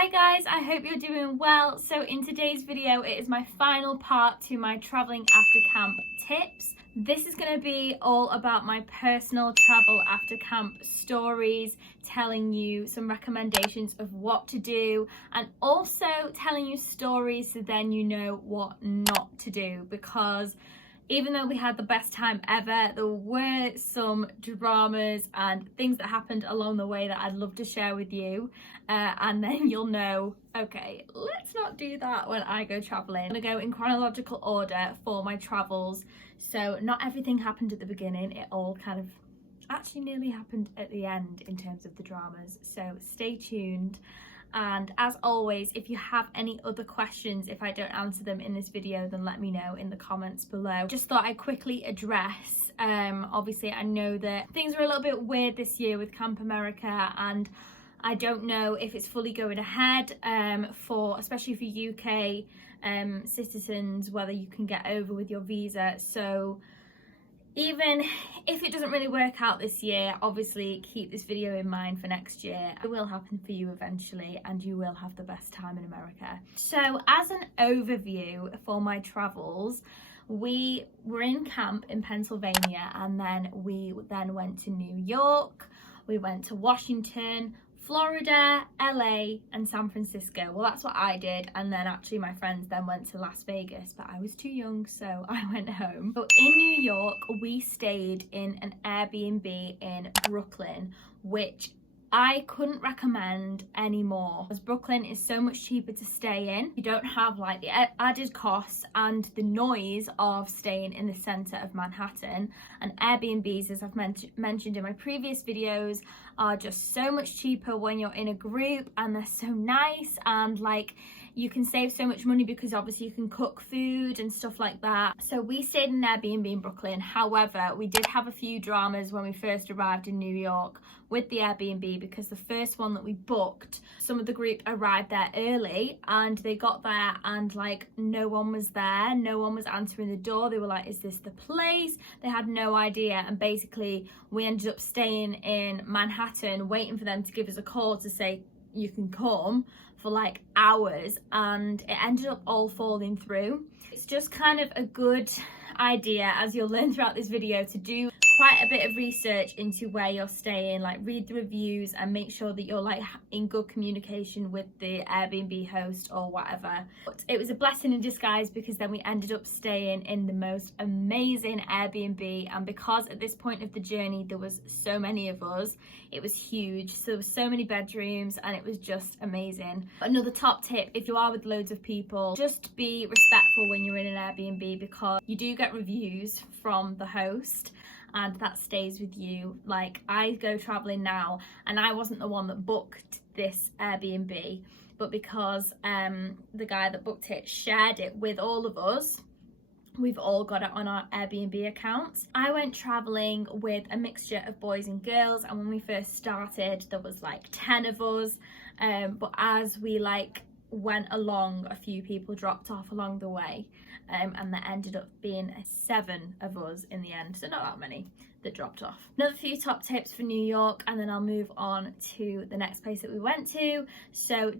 Hi guys, I hope you're doing well. So in today's video, it is my final part to my traveling after camp tips. This is going to be all about my personal travel after camp stories, telling you some recommendations of what to do, and also telling you stories so then you know what not to do, because even though we had the best time ever, there were some dramas and things that happened along the way that I'd love to share with you. And then you'll know, okay, let's not do that when I go traveling. I'm gonna go in chronological order for my travels. So not everything happened at the beginning. It all kind of actually nearly happened at the end in terms of the dramas. So stay tuned. And as always, if you have any other questions, if I don't answer them in this video, then let me know in the comments below. Just thought I'd quickly address, obviously I know that things were a little bit weird this year with Camp America, and I don't know if it's fully going ahead especially for UK citizens, whether you can get over with your visa. So even if it doesn't really work out this year, obviously keep this video in mind for next year. It will happen for you eventually and you will have the best time in America. So as an overview for my travels, we were in camp in Pennsylvania, and then we went to New York, we went to Washington, Florida, LA and San Francisco. Well, that's what I did, and then actually my friends then went to Las Vegas, but I was too young, so I went home. So in New York, we stayed in an Airbnb in Brooklyn, which I couldn't recommend anymore, because Brooklyn is so much cheaper to stay in. You don't have like the added costs and the noise of staying in the center of Manhattan. And Airbnbs, as I've mentioned in my previous videos, are just so much cheaper when you're in a group, and they're so nice, and like you can save so much money because obviously you can cook food and stuff like that. So we stayed in an Airbnb in Brooklyn. However, we did have a few dramas when we first arrived in New York with the Airbnb, because the first one that we booked, some of the group arrived there early and they got there and like no one was there, no one was answering the door. They were like, is this the place? They had no idea, and basically we ended up staying in Manhattan waiting for them to give us a call to say you can come, for like hours, and it ended up all falling through. It's just kind of a good idea, as you'll learn throughout this video, to do quite a bit of research into where you're staying, like read the reviews and make sure that you're like in good communication with the Airbnb host or whatever. But it was a blessing in disguise, because then we ended up staying in the most amazing Airbnb, and because at this point of the journey there was so many of us, it was huge, so there were so many bedrooms and it was just amazing. Another top tip, if you are with loads of people, just be respectful when you're in an Airbnb, because you do get reviews from the host and that stays with you. Like, I go traveling now and I wasn't the one that booked this Airbnb, but because the guy that booked it shared it with all of us, we've all got it on our Airbnb accounts. I went traveling with a mixture of boys and girls, and when we first started there was like 10 of us, but as we like went along, a few people dropped off along the way, and there ended up being 7 of us in the end, so not that many that dropped off. Another few top tips for New York, and then I'll move on to the next place that we went to. So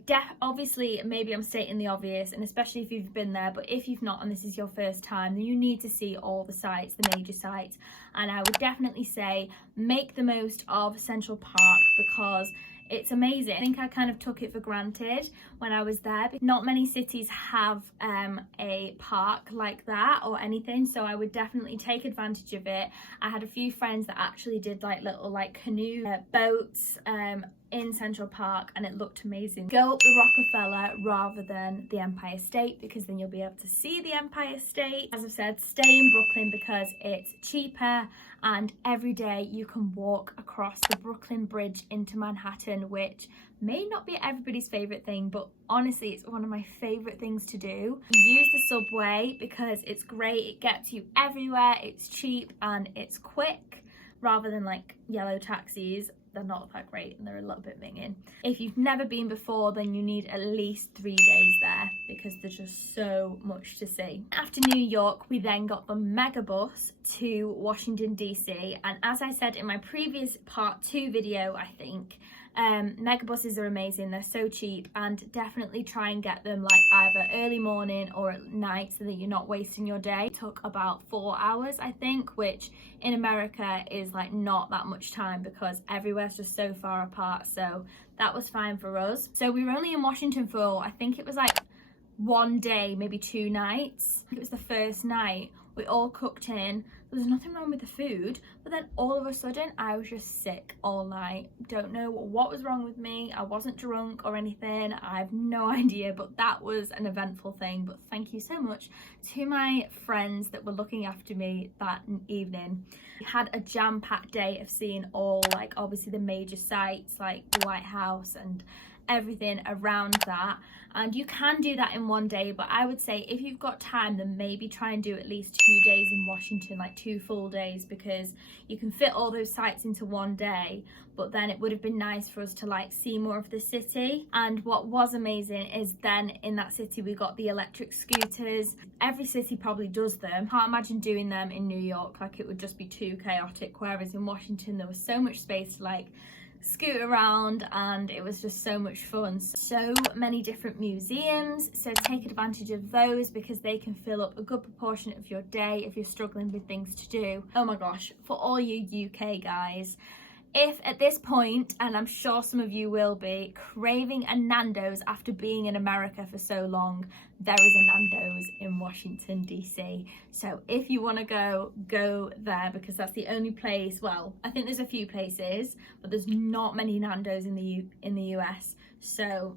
obviously, maybe I'm stating the obvious, and especially if you've been there, but if you've not and this is your first time, then you need to see all the sites, the major sites, and I would definitely say make the most of Central Park, because it's amazing. I think I kind of took it for granted when I was there. Not many cities have a park like that or anything, so I would definitely take advantage of it. I had a few friends that actually did like little like canoe boats in Central Park, and it looked amazing. Go up the Rockefeller rather than the Empire State, because then you'll be able to see the Empire State. As I've said, stay in Brooklyn because it's cheaper, and every day you can walk across the Brooklyn Bridge into Manhattan, which may not be everybody's favorite thing, but honestly it's one of my favorite things to do. Use the subway because it's great, it gets you everywhere, it's cheap and it's quick, rather than like yellow taxis. They're not that great and they're a little bit minging. If you've never been before, then you need at least 3 days there, because there's just so much to see. After New York, we then got the megabus to Washington DC, and as I said in my previous part 2 video, I think, Megabuses are amazing, they're so cheap, and definitely try and get them like either early morning or at night so that you're not wasting your day. It took about 4 hours, I think, which in America is like not that much time because everywhere's just so far apart, so that was fine for us. So we were only in Washington for, I think it was like 1 day, maybe 2 nights. It was the first night. We all cooked in. There was nothing wrong with the food, but then all of a sudden I was just sick all night. Don't know what was wrong with me. I wasn't drunk or anything. I have no idea, but that was an eventful thing. But thank you so much to my friends that were looking after me that evening. We had a jam-packed day of seeing all, like, obviously the major sites like the White House and everything around that, and you can do that in 1 day, but I would say if you've got time, then maybe try and do at least 2 days in Washington, like 2 full days, because you can fit all those sites into 1 day. But then it would have been nice for us to like see more of the city. And what was amazing is then in that city we got the electric scooters. Every city probably does them. Can't imagine doing them in New York, like it would just be too chaotic, whereas in Washington there was so much space to like scoot around, and it was just so much fun. So many different museums, so take advantage of those because they can fill up a good proportion of your day if you're struggling with things to do. Oh my gosh, for all you UK guys, if at this point, and I'm sure some of you will be, craving a Nando's after being in America for so long, there is a Nando's in Washington DC. So if you want to go there, because that's the only place. Well, I think there's a few places, but there's not many Nando's in the US. So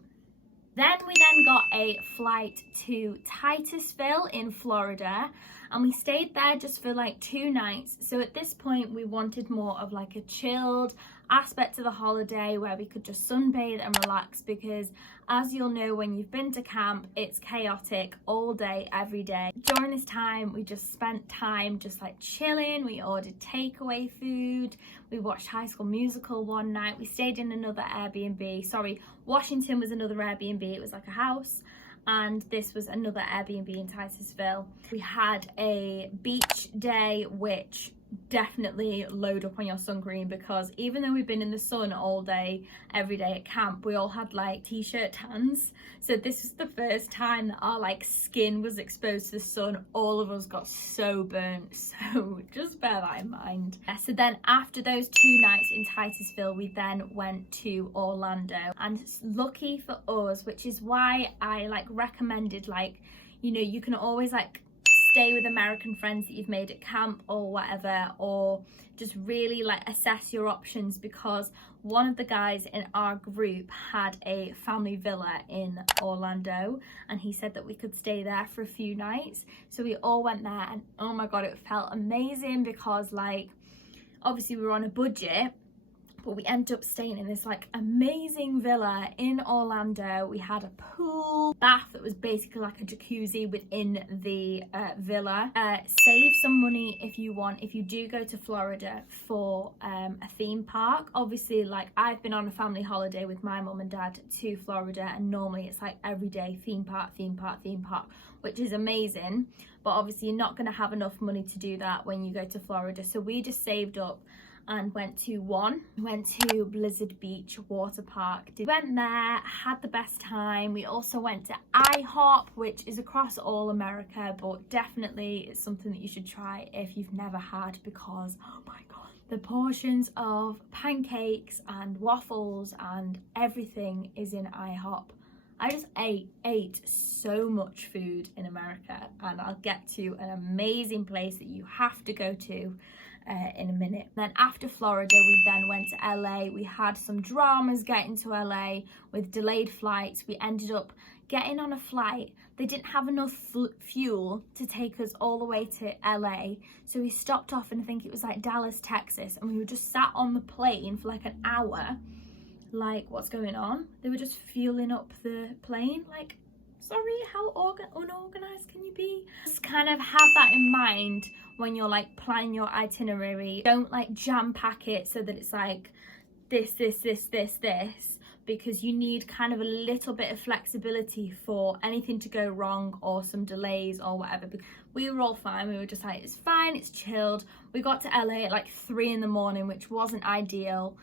then we got a flight to Titusville in Florida, and we stayed there just for like 2 nights. So at this point we wanted more of like a chilled aspect to the holiday where we could just sunbathe and relax, because as you'll know, when you've been to camp, it's chaotic all day, every day. During this time, we just spent time just like chilling. We ordered takeaway food. We watched High School Musical one night. We stayed in another Airbnb. Sorry, Washington was another Airbnb. It was like a house. And this was another Airbnb in Titusville. We had a beach day, which definitely load up on your sun cream, because even though we've been in the sun all day every day at camp, we all had like t-shirt tans. So this is the first time that our like skin was exposed to the sun. All of us got so burnt, so just bear that in mind. So then after those 2 nights in Titusville, we then went to Orlando, and lucky for us, which is why I like recommended, like, you know, you can always like stay with American friends that you've made at camp or whatever, or just really like assess your options, because one of the guys in our group had a family villa in Orlando and he said that we could stay there for a few nights. So we all went there, and oh my god, it felt amazing, because like obviously we were on a budget, but we ended up staying in this like amazing villa in Orlando. We had a pool, bath that was basically like a jacuzzi within the villa. Save some money if you want, if you do go to Florida, for a theme park. Obviously, like I've been on a family holiday with my mum and dad to Florida, and normally it's like every day theme park, theme park, theme park, which is amazing. But obviously you're not going to have enough money to do that when you go to Florida. So we just saved up and went to Blizzard Beach Water Park. Went there, had the best time. We also went to IHOP, which is across all America, but definitely it's something that you should try if you've never had, because oh my god, the portions of pancakes and waffles and everything is in IHOP. I just ate so much food in America, and I'll get to an amazing place that you have to go to in a minute. Then after Florida, we then went to LA. We had some dramas getting to LA with delayed flights. We ended up getting on a flight. They didn't have enough fuel to take us all the way to LA, so we stopped off in, I think it was like Dallas, Texas, and we were just sat on the plane for like an hour. Like, what's going on? They were just fueling up the plane. Like, sorry, how unorganized can you be? Just kind of have that in mind when you're like planning your itinerary. Don't like jam pack it so that it's like this, because you need kind of a little bit of flexibility for anything to go wrong or some delays or whatever. We were all fine. We were just like, it's fine, it's chilled. We got to LA at like 3 in the morning, which wasn't ideal.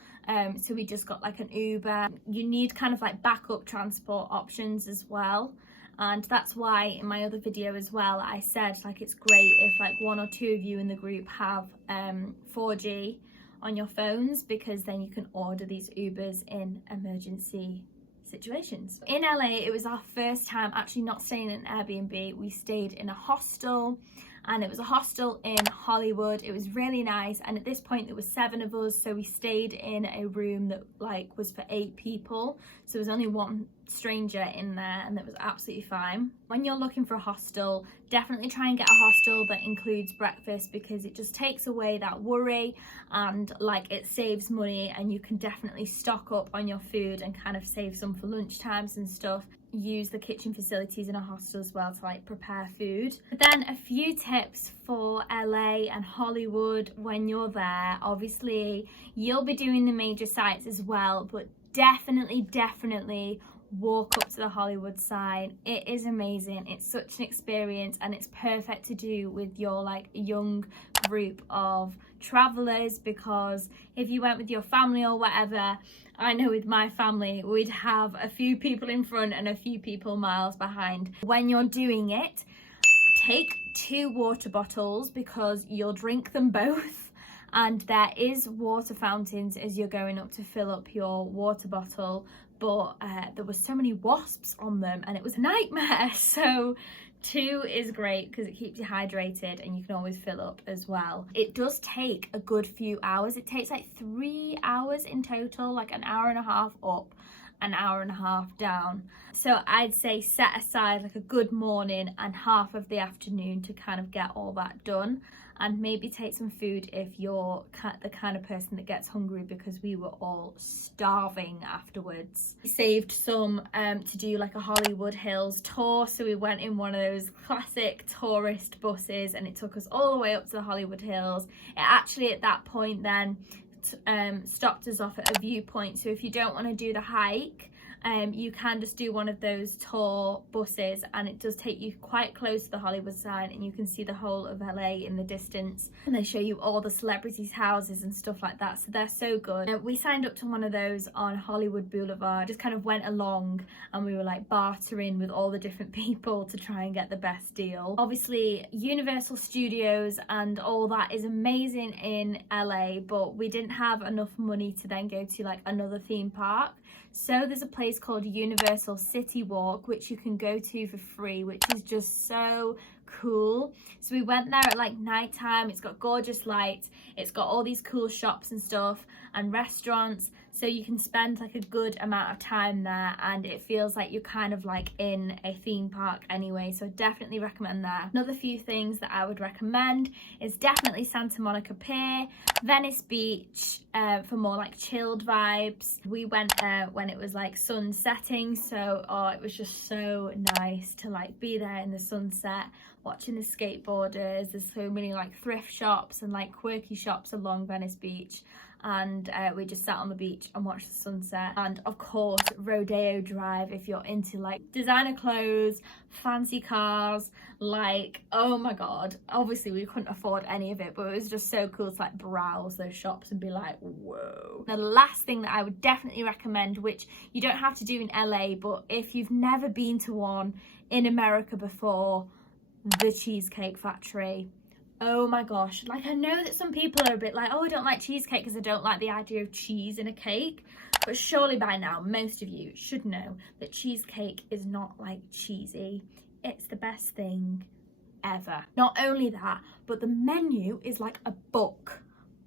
So we just got like an Uber. You need kind of like backup transport options as well. And that's why in my other video as well, I said like it's great if like 1 or 2 of you in the group have 4G on your phones, because then you can order these Ubers in emergency situations. In LA, it was our first time actually not staying in an Airbnb. We stayed in a hostel, and it was a hostel in Hollywood. It was really nice, and at this point there was 7 of us, so we stayed in a room that like was for 8 people, so there was only 1 stranger in there, and that was absolutely fine. When you're looking for a hostel, definitely try and get a hostel that includes breakfast, because it just takes away that worry, and like it saves money, and you can definitely stock up on your food and kind of save some for lunch times and stuff. Use the kitchen facilities in a hostel as well to like prepare food. But then a few tips for LA and Hollywood when you're there. Obviously you'll be doing the major sites as well, but definitely walk up to the Hollywood sign. It is amazing. It's such an experience, and it's perfect to do with your like young group of travelers, because if you went with your family or whatever, I know with my family we'd have a few people in front and a few people miles behind. When you're doing it, take 2 water bottles, because you'll drink them both, and there is water fountains as you're going up to fill up your water bottle, but there were so many wasps on them and it was a nightmare. So 2 is great because it keeps you hydrated, and you can always fill up as well. It does take a good few hours. It takes like 3 hours in total, like an hour and a half up, an hour and a half down. So I'd say set aside like a good morning and half of the afternoon to kind of get all that done, and maybe take some food if you're the kind of person that gets hungry, because we were all starving afterwards. We saved some to do like a Hollywood Hills tour, so we went in one of those classic tourist buses, and it took us all the way up to the Hollywood Hills. It actually at that point then stopped us off at a viewpoint, so if you don't want to do the hike, you can just do one of those tour buses, and it does take you quite close to the Hollywood sign, and you can see the whole of LA in the distance, and they show you all the celebrities' houses and stuff like that, so they're so good. We signed up to one of those on Hollywood Boulevard, just kind of went along, and we were like bartering with all the different people to try and get the best deal. Obviously Universal Studios and all that is amazing in LA, but we didn't have enough money to then go to like another theme park. So there's a place called Universal City Walk, which you can go to for free, which is just so cool. So we went there at like nighttime. It's got gorgeous lights. It's got all these cool shops and stuff and restaurants. So you can spend like a good amount of time there, and it feels like you're kind of like in a theme park anyway. So definitely recommend that. Another few things that I would recommend is definitely Santa Monica Pier, Venice Beach for more like chilled vibes. We went when it was like sun setting, so it was just so nice to like be there in the sunset, watching the skateboarders. There's so many like thrift shops and like quirky shops along Venice Beach, and we just sat on the beach and watched the sunset. And of course Rodeo Drive, if you're into like designer clothes, fancy cars, like oh my god, obviously we couldn't afford any of it, but it was just so cool to like browse those shops and be like whoa. The last thing that I would definitely recommend, which you don't have to do in LA, but if you've never been to one in America before, the Cheesecake Factory. Oh my gosh, like I know that some people are a bit like, oh I don't like cheesecake because I don't like the idea of cheese in a cake, but surely by now most of you should know that cheesecake is not like cheesy. It's the best thing ever. Not only that, but the menu is like a book.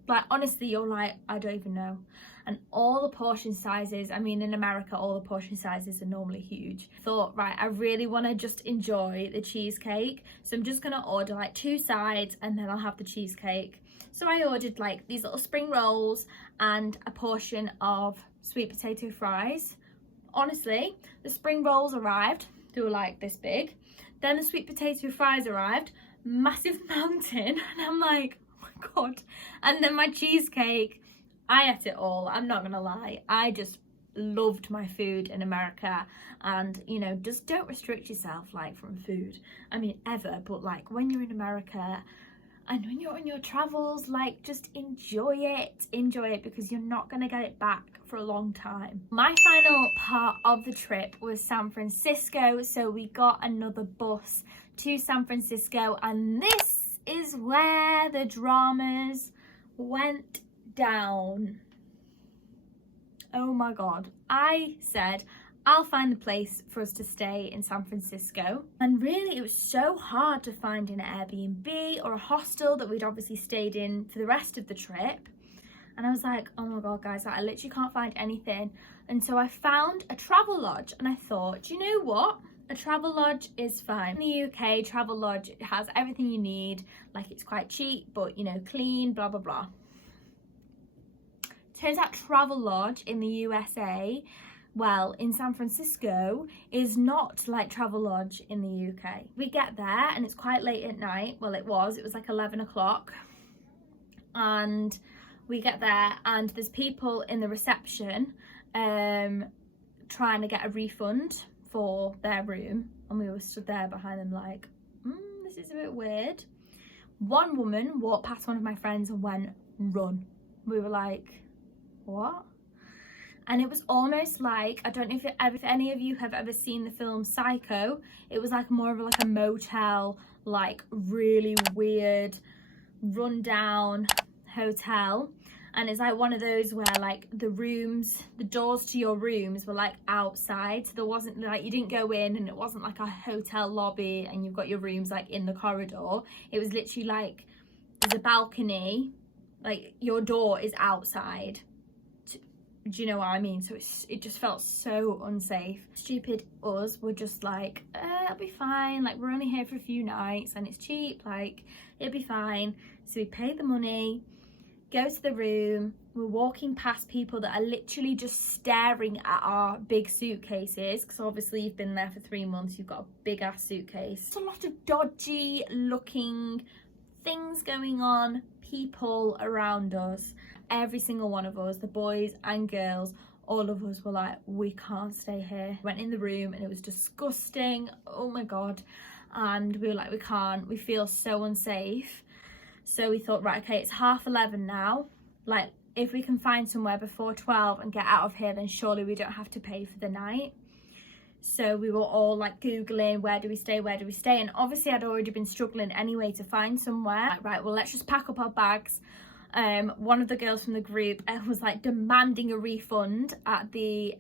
Like honestly, you're like, I don't even know. And all the portion sizes, I mean in America all the portion sizes are normally huge. Thought, right, I really want to just enjoy the cheesecake, so I'm just gonna order like 2 sides and then I'll have the cheesecake. So I ordered like these little spring rolls and a portion of sweet potato fries. Honestly, the spring rolls arrived, they were like this big. Then the sweet potato fries arrived, massive mountain, and I'm like, oh my god. And then my cheesecake, I ate it all, I'm not gonna lie. I just loved my food in America. And, you know, just don't restrict yourself like from food, I mean ever, but like when you're in America and when you're on your travels, like just enjoy it, because you're not gonna get it back for a long time. My final part of the trip was San Francisco, so we got another bus to San Francisco, and this is where the dramas went down. Oh my god. I said I'll find the place for us to stay in San Francisco, and really it was so hard to find an Airbnb or a hostel that we'd obviously stayed in for the rest of the trip. And I was like, oh my god guys, I literally can't find anything. And so I found a travel lodge, and I thought, do you know what, a travel lodge is fine. In the UK, travel lodge has everything you need, like it's quite cheap but, you know, clean, blah blah blah. Turns out travel lodge in the USA, well, in San Francisco, is not like Travelodge in the UK. We get there and it's quite late at night. Well, it was like 11 o'clock. And we get there and there's people in the reception trying to get a refund for their room. And we were stood there behind them like, this is a bit weird. One woman walked past one of my friends and went, run. We were like, what? And it was almost like, I don't know if any of you have ever seen the film Psycho. It was like more of like a motel, like really weird, run-down hotel. And it's like one of those where like the doors to your rooms were like outside. So there wasn't like, you didn't go in, and it wasn't like a hotel lobby and you've got your rooms like in the corridor. It was literally like, there's a balcony, like your door is outside. Do you know what I mean? So it just felt so unsafe. Stupid us were just like, it'll be fine, like we're only here for a few nights and it's cheap, like it'll be fine. So we paid the money, go to the room, we're walking past people that are literally just staring at our big suitcases, because obviously you've been there for 3 months, you've got a big ass suitcase. There's a lot of dodgy looking things going on, people around us. Every single one of us, the boys and girls, all of us were like, we can't stay here. Went in the room and it was disgusting, oh my god. And we were like, we can't, we feel so unsafe. So we thought, right, okay, it's 11:30 now, like if we can find somewhere before 12 and get out of here, then surely we don't have to pay for the night. So we were all like googling, where do we stay, and obviously I'd already been struggling anyway to find somewhere. Like, right, well, let's just pack up our bags. One of the girls from the group was like demanding a refund at the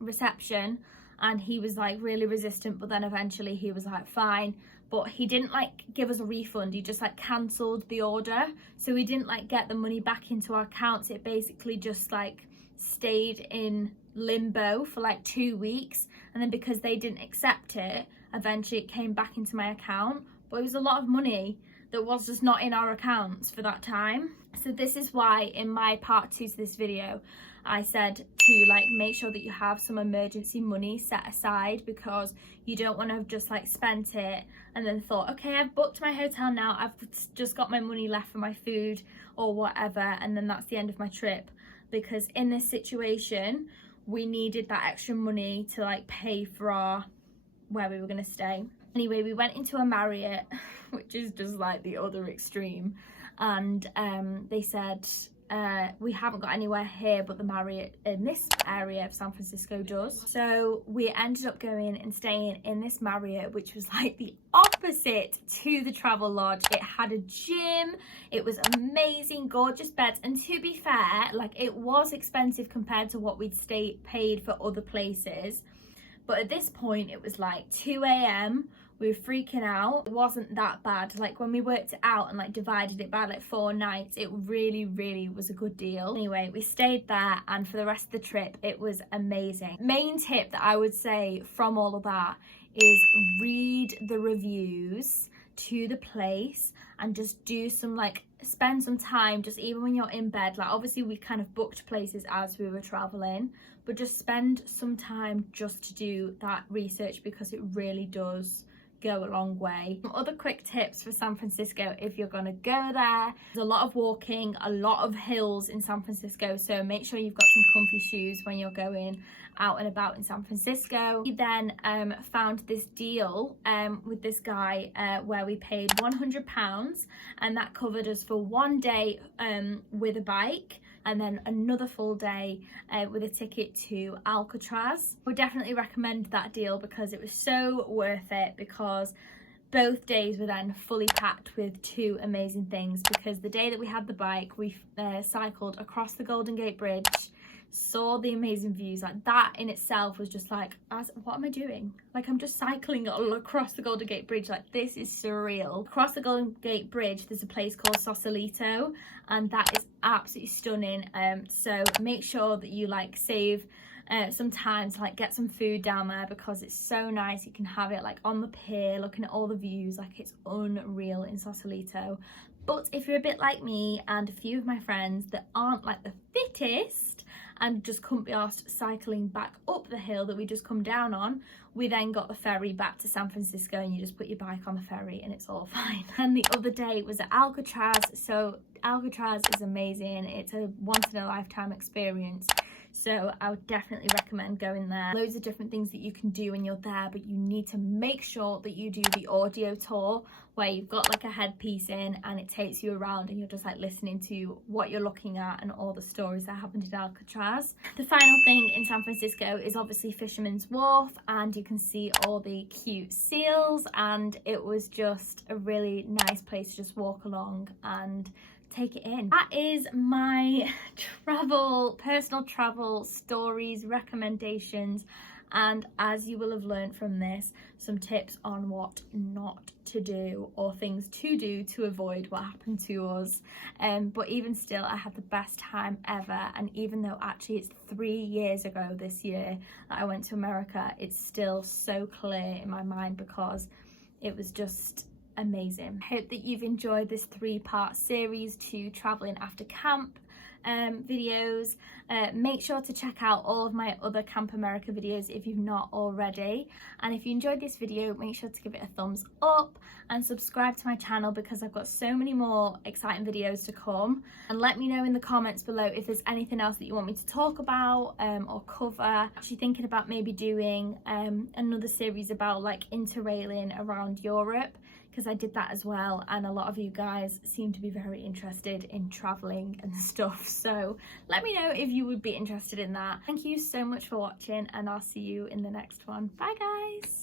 reception, and he was like really resistant, but then eventually he was like fine. But he didn't like give us a refund, he just like cancelled the order, so we didn't like get the money back into our accounts. It basically just like stayed in limbo for like 2 weeks, and then because they didn't accept it, eventually it came back into my account. But it was a lot of money that was just not in our accounts for that time. So this is why in my part 2 to this video I said to like make sure that you have some emergency money set aside, because you don't want to have just like spent it and then thought, okay, I've booked my hotel now, I've just got my money left for my food or whatever, and then that's the end of my trip. Because in this situation we needed that extra money to like pay for our where we were going to stay. Anyway, we went into a Marriott, which is just like the other extreme, and they said we haven't got anywhere here, but the Marriott in this area of San Francisco does. So we ended up going and staying in this Marriott, which was like the opposite to the travel lodge. It had a gym, it was amazing, gorgeous beds, and to be fair, like it was expensive compared to what we'd paid for other places. But at this point it was like 2 a.m. we were freaking out. It wasn't that bad. Like when we worked it out and like divided it by like 4 nights, it really was a good deal. Anyway, we stayed there, and for the rest of the trip it was amazing. Main tip that I would say from all of that is read the reviews to the place and just do some like spend some time, just even when you're in bed. Like obviously we kind of booked places as we were traveling, but just spend some time just to do that research, because it really does, go a long way. Some other quick tips for San Francisco if you're gonna go there: there's a lot of walking, a lot of hills in San Francisco, so make sure you've got some comfy shoes when you're going out and about in San Francisco. We then found this deal with this guy where we paid £100, and that covered us for 1 day with a bike, and then another full day with a ticket to Alcatraz. I would definitely recommend that deal because it was so worth it, because both days were then fully packed with 2 amazing things. Because the day that we had the bike, we cycled across the Golden Gate Bridge, saw the amazing views. Like, that in itself was just like, what am I doing? Like, I'm just cycling all across the Golden Gate Bridge. Like, this is surreal. Across the Golden Gate Bridge there's a place called Sausalito, and that is absolutely stunning. So make sure that you like save some time to like get some food down there, because it's so nice. You can have it like on the pier looking at all the views. Like, it's unreal in Sausalito. But if you're a bit like me and a few of my friends that aren't like the fittest and just couldn't be asked cycling back up the hill that we just come down on, we then got the ferry back to San Francisco, and you just put your bike on the ferry and it's all fine. And the other day was at Alcatraz. So Alcatraz is amazing. It's a once-in-a-lifetime experience. So I would definitely recommend going there. Loads of different things that you can do when you're there, but you need to make sure that you do the audio tour, where you've got like a headpiece in and it takes you around and you're just like listening to what you're looking at and all the stories that happened in Alcatraz. The final thing in San Francisco is obviously Fisherman's Wharf, and you can see all the cute seals, and it was just a really nice place to just walk along and take it in. That is my personal travel stories, recommendations, and as you will have learned from this, some tips on what not to do, or things to do to avoid what happened to us. But even still, I had the best time ever, and even though actually it's 3 years ago this year that I went to America, it's still so clear in my mind because it was just amazing. I hope that you've enjoyed this 3-part series to traveling after camp videos. Make sure to check out all of my other Camp America videos if you've not already, and if you enjoyed this video, make sure to give it a thumbs up and subscribe to my channel, because I've got so many more exciting videos to come. And let me know in the comments below if there's anything else that you want me to talk about or cover. I'm actually thinking about maybe doing another series about like interrailing around Europe, because I did that as well, and a lot of you guys seem to be very interested in traveling and stuff, so let me know if you would be interested in that. Thank you so much for watching, and I'll see you in the next one. Bye guys.